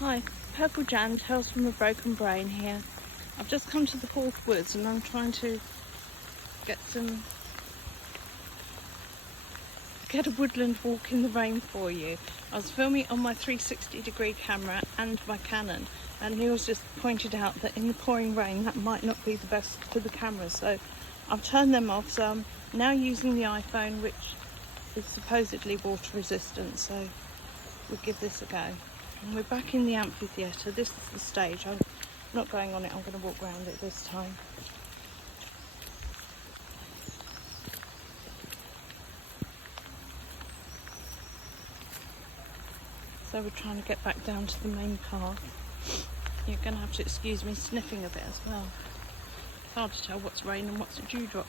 Hi, Purple Jan, Tales from a Broken Brain here. I've just come to the Hawth Woods and I'm trying to get a woodland walk in the rain for you. I was filming on my 360-degree camera and my Canon, and Neil's just pointed out that in the pouring rain that might not be the best for the camera, so I've turned them off. So I'm now using the iPhone, which is supposedly water resistant, so we'll give this a go. And we're back in the amphitheatre. This is the stage. I'm not going on it, I'm going to walk around it this time. So we're trying to get back down to the main path. You're going to have to excuse me sniffing a bit as well. It's hard to tell what's rain and what's a dewdrop.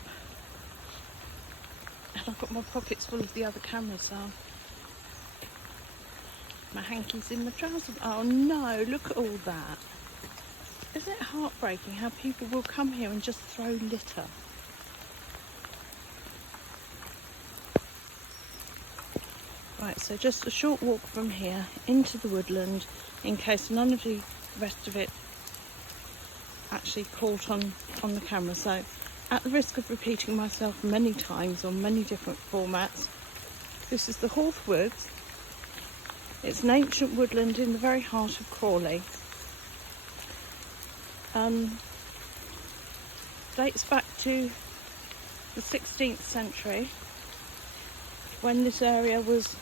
And I've got my pockets full of the other cameras, so my hanky's in my trousers. Oh no, look at all that. Isn't it heartbreaking how people will come here and just throw litter? Right, so just a short walk from here into the woodland in case none of the rest of it actually caught on the camera. So at the risk of repeating myself many times on many different formats, this is the Hawth Woods. It's an ancient woodland in the very heart of Crawley. Dates back to the 16th century when this area was,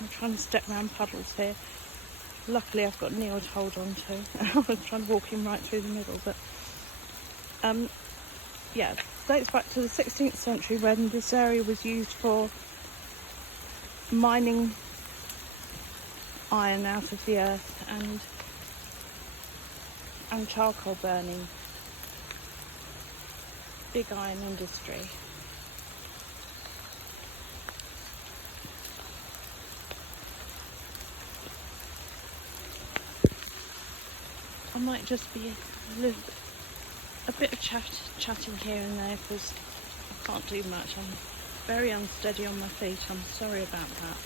I'm trying to step around puddles here. Luckily I've got Neil to hold on to. I was trying to walk him right through the middle, but yeah, dates back to the 16th century when this area was used for mining iron out of the earth and charcoal burning. Big iron industry. I might just be a bit of chatting here and there because I can't do much. I'm very unsteady on my feet. I'm sorry about that.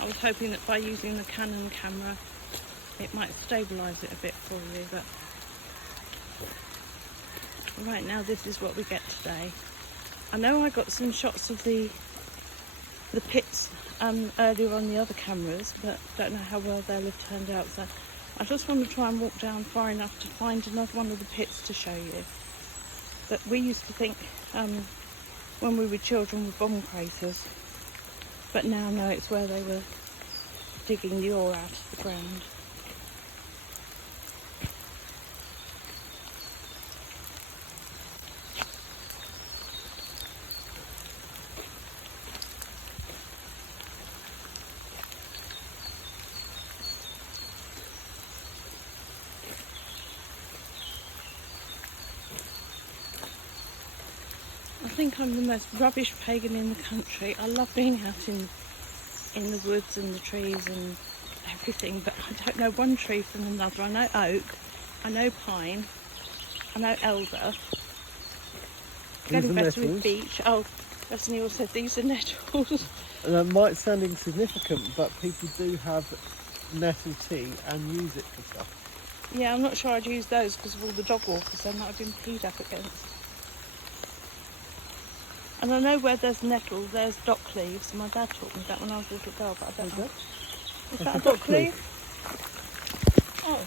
I was hoping that by using the Canon camera it might stabilise it a bit for you, but right now this is what we get today. I know I got some shots of the pits earlier on the other cameras, but don't know how well they'll have turned out, so I just want to try and walk down far enough to find another one of the pits to show you. That we used to think when we were children were bomb craters, but now I know it's where they were digging the ore out of the ground. I think I'm the most rubbish pagan in the country. I love being out in the woods and the trees and everything, but I don't know one tree from another. I know oak, I know pine, I know elder. Getting better with beech. Oh, as Neil said, these are nettles. And that might sound insignificant, but people do have nettle tea and use it for stuff. Yeah, I'm not sure I'd use those because of all the dog walkers they might have been peed up against. And I know where there's nettle, there's dock leaves. My dad taught me that when I was a little girl, but I don't know. Is that a dock leaf? Oh.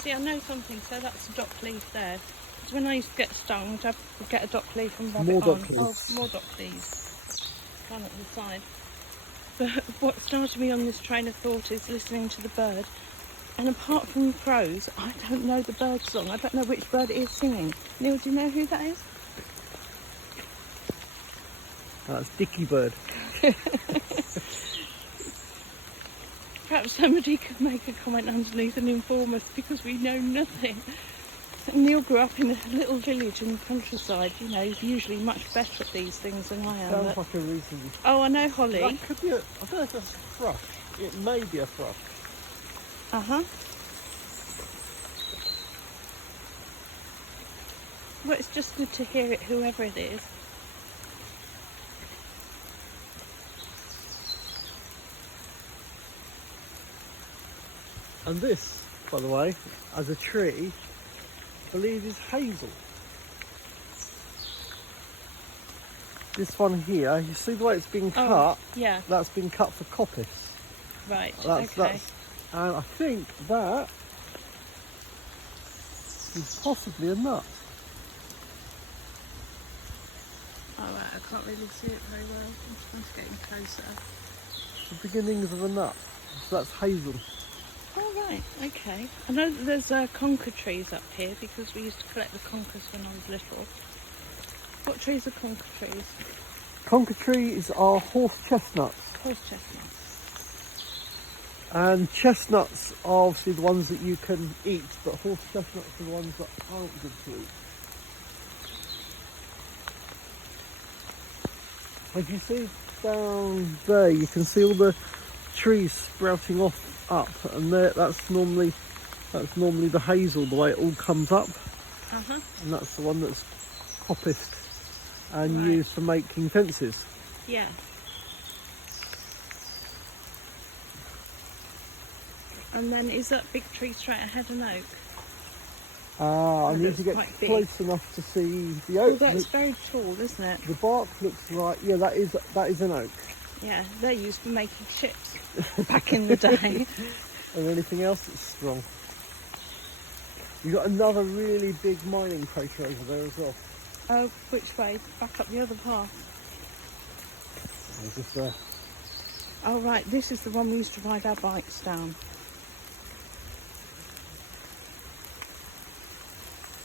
See, I know something, so that's a dock leaf there. Because when I used to get stung, I'd get a dock leaf and rub it on. Oh, more dock leaves. One at the side. But what started me on this train of thought is listening to the bird. And apart from crows, I don't know the bird song. I don't know which bird it is singing. Neil, do you know who that is? That's Dicky Bird. Perhaps somebody could make a comment underneath and inform us because we know nothing. Neil grew up in a little village in the countryside. You know, he's usually much better at these things than I am. Sounds like a reason. Oh, I know holly. That could be I don't know if that's a thrush. It may be a thrush. Uh-huh. Well, it's just good to hear it, whoever it is. And this, by the way, as a tree, I believe is hazel. This one here, you see the way it's been cut? Yeah. That's been cut for coppice. Right. That's, and I think that is possibly a nut. Oh, right, I can't really see it very well. I'm trying to get in closer. The beginnings of a nut. So that's hazel. Oh, right, okay. I know that there's conker trees up here because we used to collect the conkers when I was little. What trees are conker trees? Conker trees are horse chestnuts. Horse chestnuts. And chestnuts are obviously the ones that you can eat, but horse chestnuts are the ones that aren't good to eat. Like you see down there, you can see all the trees sprouting off up, and that's normally the hazel, the way it all comes up, and that's the one that's coppiced and used for making fences. Yeah. And then is that big tree straight ahead an oak? I need to get close enough to see the oak. Well, that's very tall, isn't it? The bark looks like, yeah, that is an oak. Yeah, they're used for making ships back in the day. And anything else that's strong. You've got another really big mining crater over there as well. Oh, which way? Back up the other path. It's just there. Oh, right, this is the one we used to ride our bikes down.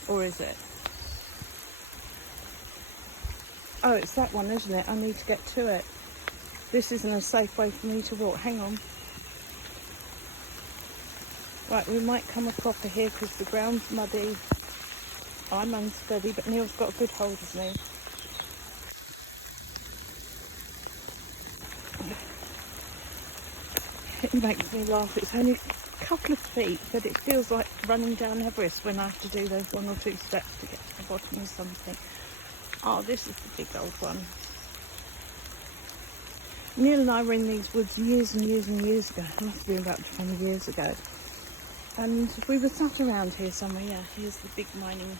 Or is it? Oh, it's that one, isn't it? I need to get to it. This isn't a safe way for me to walk. Hang on. Right, we might come a cropper here because the ground's muddy. I'm unsteady, but Neil's got a good hold of me. It makes me laugh. It's only a couple of feet, but it feels like running down Everest when I have to do those 1 or 2 steps to get to the bottom of something. Oh, this is the big old one. Neil and I were in these woods years and years and years ago. It must have been about 20 years ago. And we were sat around here somewhere. Yeah, here's the big mining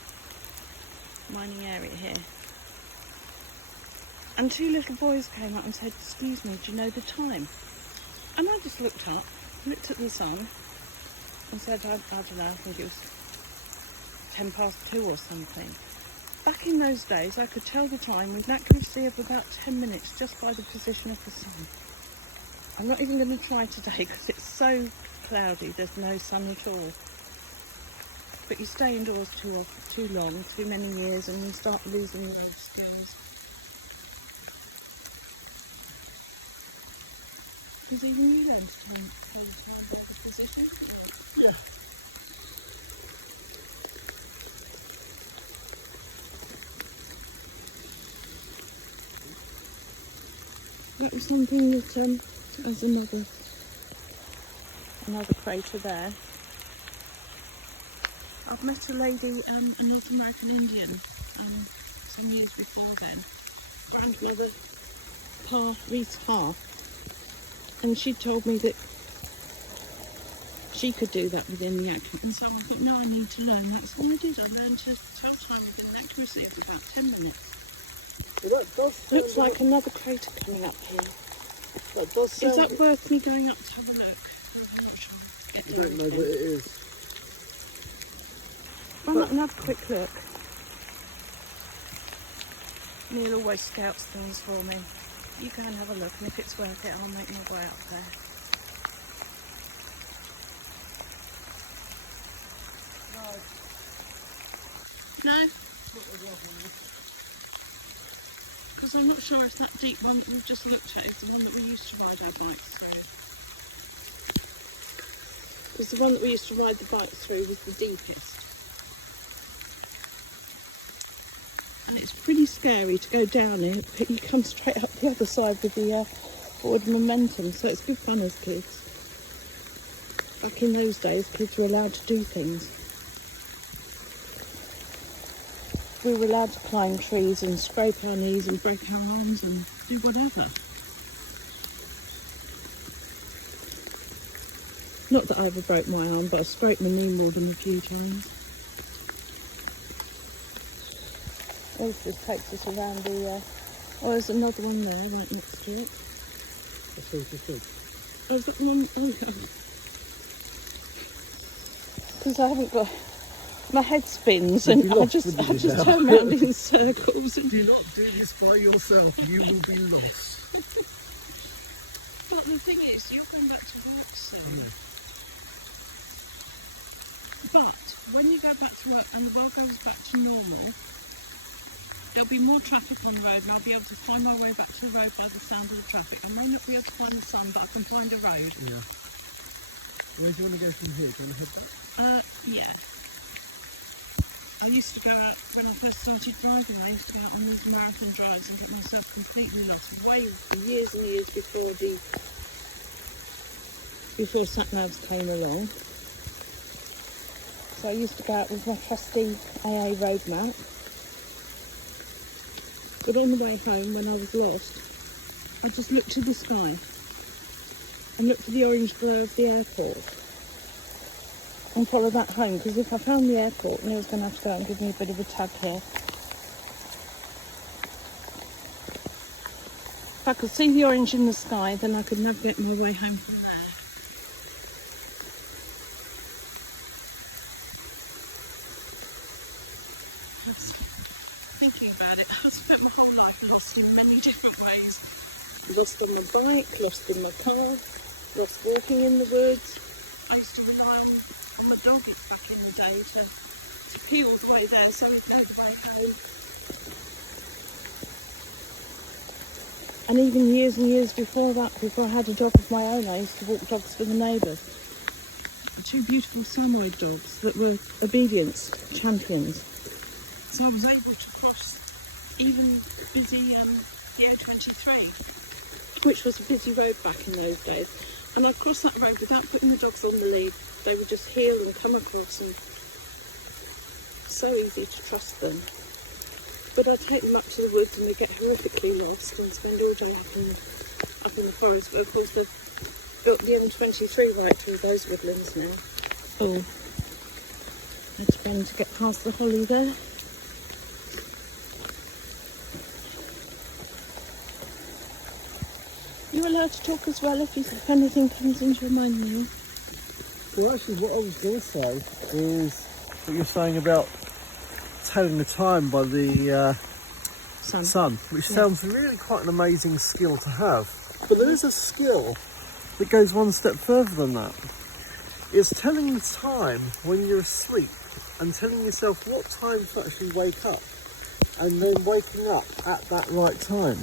area here. And 2 little boys came up and said, "Excuse me, do you know the time?" And I just looked up, looked at the sun, and said, I don't know, I think it was 2:10 or something. Back in those days, I could tell the time with an accuracy of about 10 minutes just by the position of the sun. I'm not even going to try today because it's so cloudy, there's no sun at all. But you stay indoors too long, too many years, and you start losing your skills. Because even you learn to tell the position. Yeah. It was something that, as another crater there. I've met a lady, a North American Indian, some years before then, grandmother, Reese Hawth, and she told me that she could do that within the accuracy. And so I thought, no, I need to learn. That's what I did. I learned to tell time within an accuracy of about 10 minutes. Well, that does Looks like another crater coming up here. That does sound... Is that worth me going up to have a look? I'm not sure. I don't know, but it is. Why not have a quick look? Neil always scouts things for me. You go and have a look, and if it's worth it, I'll make my way up there. No? Because I'm not sure if that deep one that we've just looked at is the one that we used to ride our bikes through. Because the one that we used to ride the bike through was the deepest. And it's pretty scary to go down it, but you come straight up the other side with the forward momentum, so it's good fun as kids. Back in those days, kids were allowed to do things. We were allowed to climb trees and scrape our knees and break our arms and do whatever. Not that I ever broke my arm, but I scraped my knee more than a few times. This just takes us around the... oh, there's another one there, right next to it. That's all just good. Oh, is that one? Oh, yeah. Because I haven't got... My head spins and I just turn around in circles. Do not do this by yourself, you will be lost. But the thing is, you're going back to work soon. Yeah. But when you go back to work and the world goes back to normal, there'll be more traffic on the road and I'll be able to find my way back to the road by the sound of the traffic. I may not be able to find the sun, but I can find a road. Yeah. Where do you want to go from here? Do you want to head back? Yeah. I used to go out, when I first started driving, I used to go out on these marathon drives and get myself completely lost, way years and years before sat-navs came along. So I used to go out with my trusty AA road map. But on the way home, when I was lost, I just looked to the sky and looked for the orange glow of the airport and follow that home, because if I found the airport, Neil's going to have to go out and give me a bit of a tug here. If I could see the orange in the sky, then I could navigate my way home from there. Thinking about it, I've spent my whole life lost in many different ways. Lost on my bike, lost in my car, lost walking in the woods. I used to rely on my doggies back in the day to pee all the way there so he'd know the way home. And even years and years before that, before I had a dog of my own, I used to walk dogs for the neighbours. Two beautiful Samoyed dogs that were obedience champions. So I was able to cross even busy the A23, which was a busy road back in those days. And I'd cross that road without putting the dogs on the lead. They would just heel and come across, and so easy to trust them. But I'd take them up to the woods and they'd get horrifically lost and spend all day up in the forest. But of course they've built the M23 right through those woodlands now. Oh, I had to run to get past the holly there. You're allowed to talk as well if anything comes into your mind now. Well, actually, what I was going to say is what you're saying about telling the time by the sun, which sounds really quite an amazing skill to have. But there is a skill that goes one step further than that. It's telling the time when you're asleep and telling yourself what time to actually wake up, and then waking up at that right time.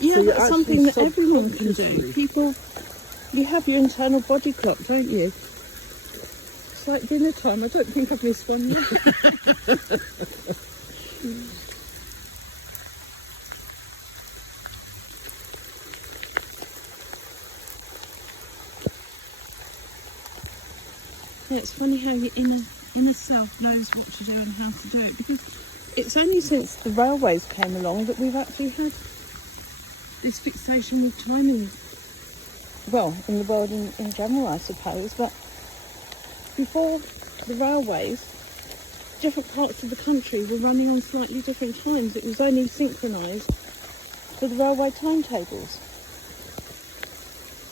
Yeah, so that's something that everyone can do. People, you have your internal body clock, don't you? It's like dinner time. I don't think I've missed one yet. Yeah, it's funny how your inner self knows what to do and how to do it, because it's only since the railways came along that we've actually had this fixation with timing, well, in the world in general, I suppose, but before the railways, different parts of the country were running on slightly different times. It was only synchronised for the railway timetables.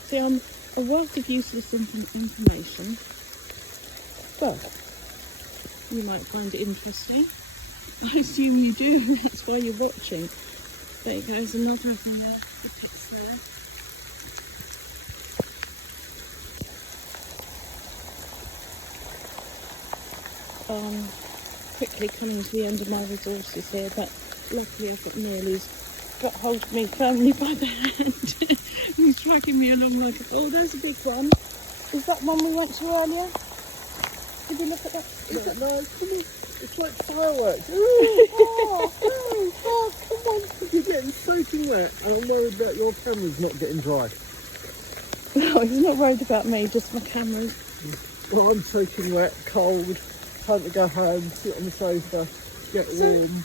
See, I'm a wealth of useless information. Well, you might find it interesting. I assume you do, that's why you're watching. There goes another of the pits there. Quickly coming to the end of my resources here, but luckily I've got Neil who's got hold of me firmly by the hand. He's dragging me along like, oh, there's a big one. Is that one we went to earlier? Did you look at that? Yeah, no, come on. It's like fireworks. Oh, come on. You're getting soaking wet, and I'm worried that your camera's not getting dry. No, he's not worried about me, just my cameras. Well, I'm soaking wet, cold, time to go home, sit on the sofa, get in.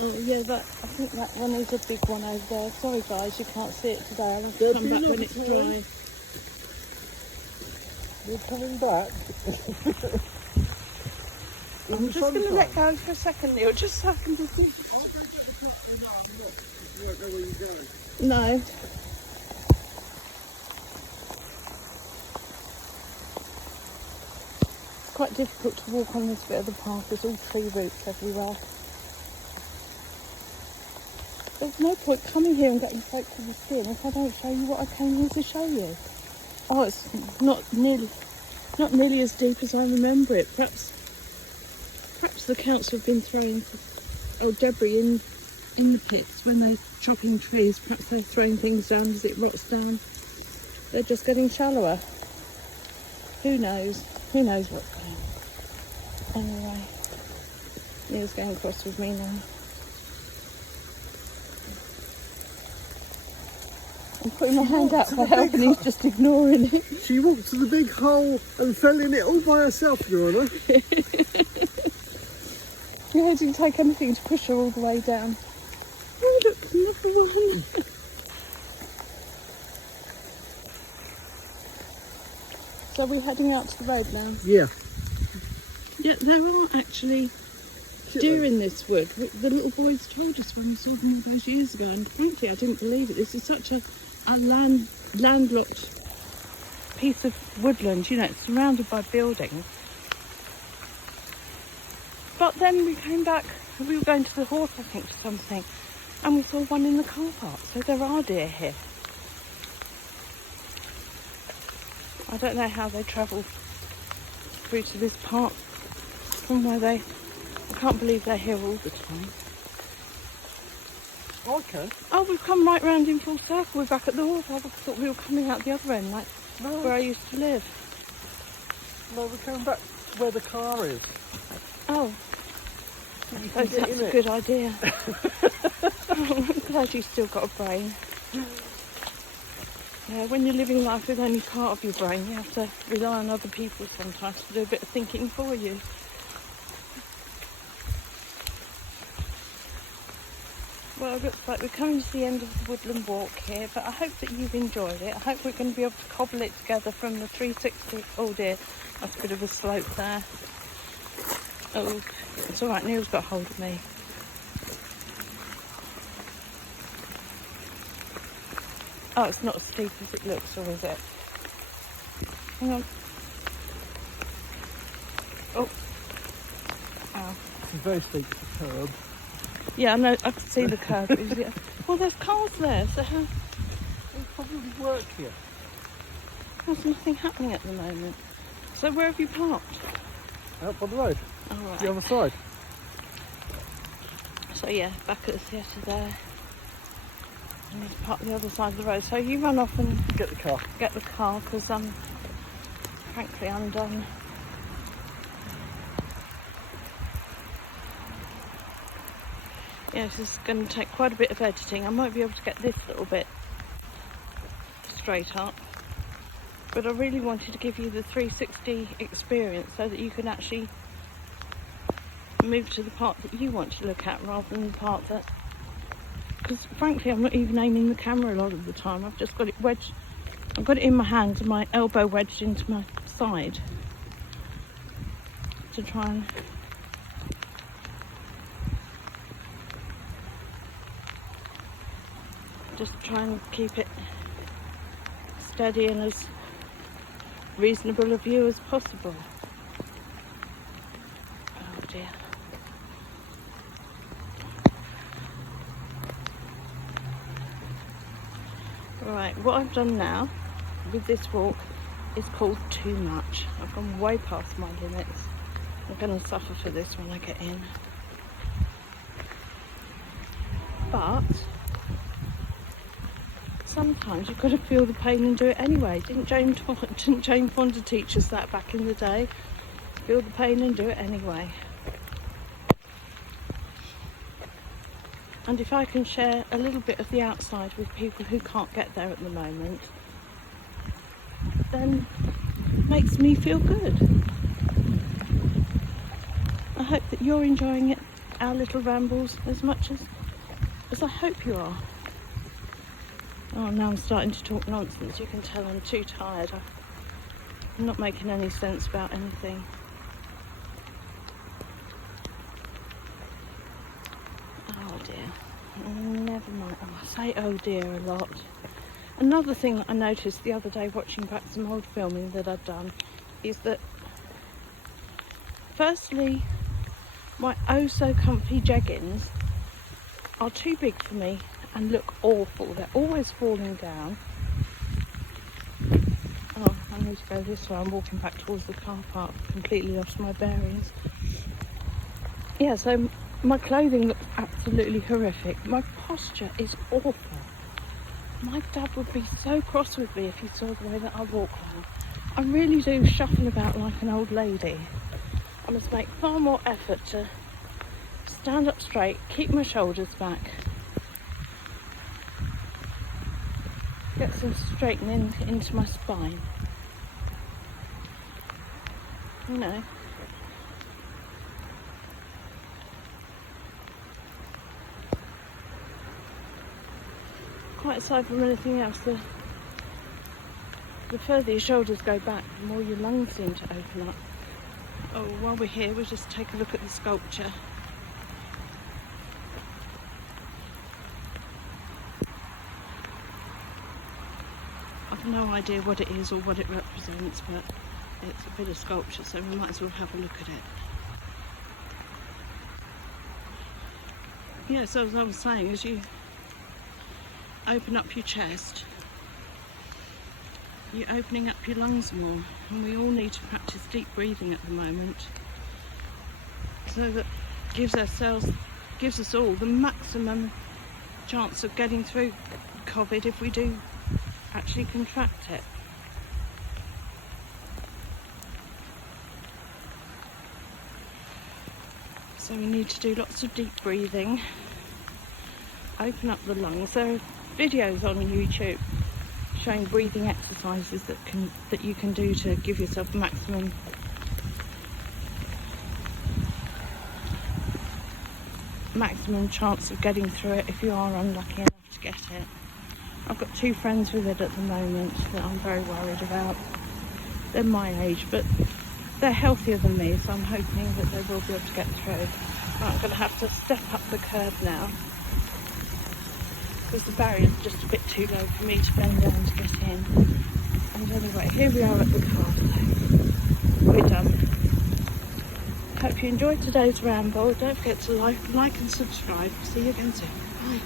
Oh yeah, I think that one is a big one over there. Sorry guys, you can't see it today. I'll have to There'll come be back when another it's time. dry. We're coming back. I'm just going to let go for a second, Neil, just so I can just... I'll go get the car. No, I'm not. You won't know where you're going. No. It's quite difficult to walk on this bit of the path. There's all tree roots everywhere. There's no point coming here and getting soaked to the skin if I don't show you what I came here to show you. Oh, it's not nearly as deep as I remember it. Perhaps the council have been throwing debris in the pits when they're chopping trees. Perhaps they're throwing things down as it rots down. They're just getting shallower. Who knows? Who knows what's going on? Anyway, Neil's going across with me now. I'm putting my hand out for help and he's just ignoring it. She walked to the big hole and fell in it all by herself, Your Honour. Yeah, it didn't take anything to push her all the way down. Oh, look, another one. So we're heading out to the road now? Yeah. Yeah, there are actually deer in this wood. The little boys told us when we saw them all those years ago, and frankly I didn't believe it. This is such a landlocked piece of woodland, you know, it's surrounded by buildings. But then we came back, we were going to the Hawth, I think, to something, and we saw one in the car park, so there are deer here. I don't know how they travel through to this part from where I can't believe they're here all the time. Okay. Oh, we've come right round in full circle. We're back at the Hawth. I thought we were coming out the other end, like where I used to live. No, we're coming back where the car is. Oh, I suppose that's a good idea. I'm glad you've still got a brain. Yeah, when you're living life with only part of your brain, you have to rely on other people sometimes to do a bit of thinking for you. Well, it looks like we're coming to the end of the woodland walk here, but I hope that you've enjoyed it. I hope we're going to be able to cobble it together from the 360. Oh dear, that's a bit of a slope there. Oh, it's all right, Neil's got hold of me. Oh, it's not as steep as it looks, or is it? Hang on. Oh. Ow. It's very steep, it's a curb. Yeah, I know, I can see the curve. Well, there's cars there, so how... They probably work here. There's nothing happening at the moment. So where have you parked? Out by the road. All right. The other side. So yeah, back at the theatre there. I need to park the other side of the road. So you run off and Get the car. get the car, because frankly I'm done. Yeah, this is going to take quite a bit of editing. I might be able to get this little bit straight up, but I really wanted to give you the 360 experience so that you can actually move to the part that you want to look at rather than the part that... Because frankly I'm not even aiming the camera a lot of the time. I've just got it wedged, I've got it in my hand and my elbow wedged into my side to try and keep it steady and as reasonable a view as possible. Oh dear. Right, what I've done now with this walk is called too much. I've gone way past my limits. I'm going to suffer for this when I get in. But sometimes you've got to feel the pain and do it anyway. Didn't Jane Fonda teach us that back in the day? Feel the pain and do it anyway. And if I can share a little bit of the outside with people who can't get there at the moment, then it makes me feel good. I hope that you're enjoying it our little rambles as much as I hope you are. Oh, now I'm starting to talk nonsense. You can tell I'm too tired. I'm not making any sense about anything. Oh dear. Never mind. Oh, I say oh dear a lot. Another thing that I noticed the other day watching back some old filming that I'd done is that firstly, my oh so comfy jeggings are too big for me and look awful. They're always falling down. Oh, I need to go this way. I'm walking back towards the car park. Completely lost my bearings. Yeah, so my clothing looks absolutely horrific. My posture is awful. My dad would be so cross with me if he saw the way that I walk now. I really do shuffle about like an old lady. I must make far more effort to stand up straight, keep my shoulders back, get some straightening into my spine. You know. Quite aside from anything else, the further your shoulders go back, the more your lungs seem to open up. Oh, while we're here, we'll just take a look at the sculpture. I've no idea what it is or what it represents, but it's a bit of sculpture, so we might as well have a look at it. Yeah, so as I was saying, as you open up your chest, you're opening up your lungs more, and we all need to practice deep breathing at the moment, so that gives us all the maximum chance of getting through COVID if we do actually contract it. So we need to do lots of deep breathing, open up the lungs. There are videos on YouTube showing breathing exercises that you can do to give yourself maximum chance of getting through it if you are unlucky enough to get it. I've got 2 friends with it at the moment that I'm very worried about. They're my age, but they're healthier than me, so I'm hoping that they will be able to get through. Right, I'm going to have to step up the curb now, because the barrier is just a bit too low for me to bend down to get in. And anyway, here we are at the car, so we're done. Hope you enjoyed today's ramble. Don't forget to like and subscribe. See you again soon. Bye.